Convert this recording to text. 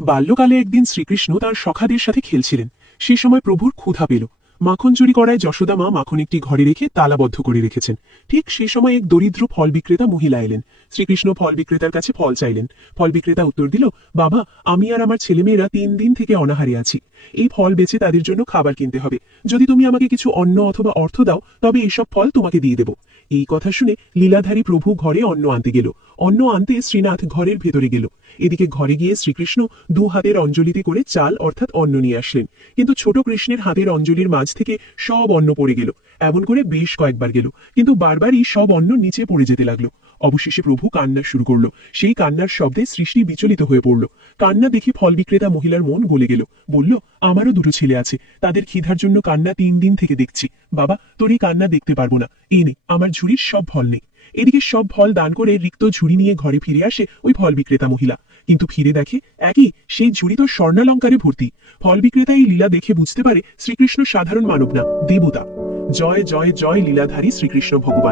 বাল্যকালে একদিন শ্রীকৃষ্ণ তার সখাদের সাথে খেলছিলেন। সে সময় প্রভুর ক্ষুধা পেল। মাখন চুরি করায় যশোদা মা মাখন একটি ঘরে রেখে তালাবদ্ধ করে রেখেছেন। ঠিক সেই সময় এক দরিদ্র ফল বিক্রেতা মহিলা এলেন। শ্রীকৃষ্ণ ফল বিক্রেতার কাছে ফল চাইলেন। ফল বিক্রেতা উত্তর দিল, বাবা, আমি আর আমার ছেলেমেয়েরা 3 দিন থেকে অনাহারে আছি। এই ফল বেচে তাদের জন্য খাবার কিনতে হবে। যদি তুমি আমাকে কিছু অন্ন অথবা অর্থ দাও, তবে এসব ফল তোমাকে দিয়ে দেব। এই কথা শুনে লীলাধারী প্রভু ঘরে অন্ন আনতে গেল। অন্ন আনতে শ্রীনাথ ঘরের ভেতরে গেল। এদিকে ঘরে গিয়ে শ্রীকৃষ্ণ 2 হাতের অঞ্জলিতে করে চাল অর্থাৎ অন্ন নিয়ে আসলেন। কিন্তু ছোট কৃষ্ণের হাতের অঞ্জলির মাঝ থেকে সব অন্ন পড়ে গেল। এমন করে বেশ কয়েকবার গেল, কিন্তু বারবারই সব অন্ন নিচে পড়ে যেতে লাগলো। অবশেষে প্রভু কান্না শুরু করলো। সেই কান্নার শব্দে সৃষ্টি বিচলিত হয়ে পড়ল। কান্না দেখে ফল বিক্রেতা মহিলার মন গলে গেল। বলল, আমারও 2 ছেলে আছে, তাদের খিদার জন্য কান্না 3 দিন থেকে দেখছি। বাবা, তোর এই কান্না দেখতে পারবো না। এই নে, আমার ঝুড়ির সব ফল নেই। এদিকে সব ফল দান করে রিক্ত ঝুড়ি নিয়ে ঘরে ফিরে আসে ওই ফল বিক্রেতা মহিলা। কিন্তু ফিরে দেখে একই সেই ঝুড়ি তো স্বর্ণালঙ্কারে ভর্তি। ফল বিক্রেতা এই লীলা দেখে বুঝতে পারে শ্রীকৃষ্ণ সাধারণ মানব না, দেবতা। জয় জয় জয় লীলাধারী শ্রীকৃষ্ণ ভগবান।